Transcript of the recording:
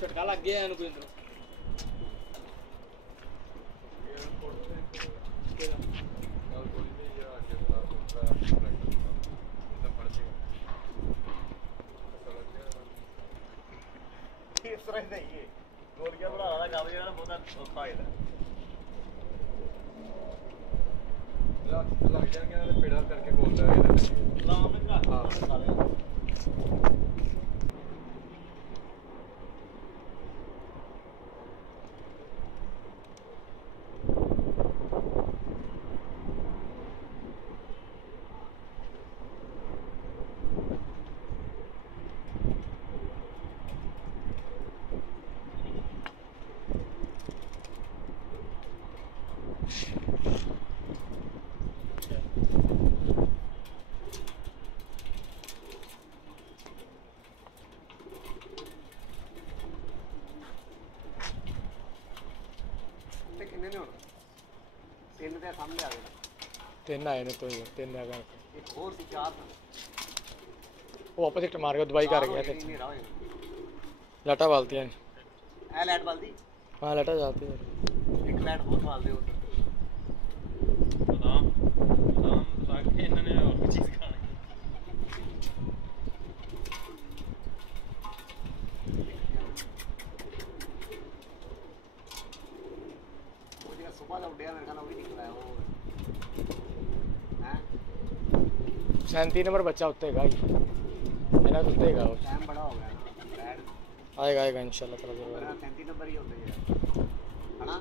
झटका लग गया है कोई अंदर इस तरह नहीं है गोलियां बना रहा काम जो है बहुत औखा है लग जाएंगे पेड़ा करके बोल रहा है सलाम अलैकुम हां कितने ने होना तीन दे सामने आ गए तीन आए ने तो तीन आ गए एक और सी चार वो वापस एक मार के दवाई कर गया थे लाटा बालती है ए लाइट बाल्दी हां लाटा जाती है एक लाइट बहुत बाल दे उधर बादाम रख के इन्होंने और चीज खानी सुबह उठा मेरे खाना वही निकला है वो हैं 37 नंबर बच्चा उठेगा ही है ना उठेगा वो टाइम बड़ा हो गया ना आएगा इंशाल्लाह ताला जरूर 37 नंबर ही होते हैं है ना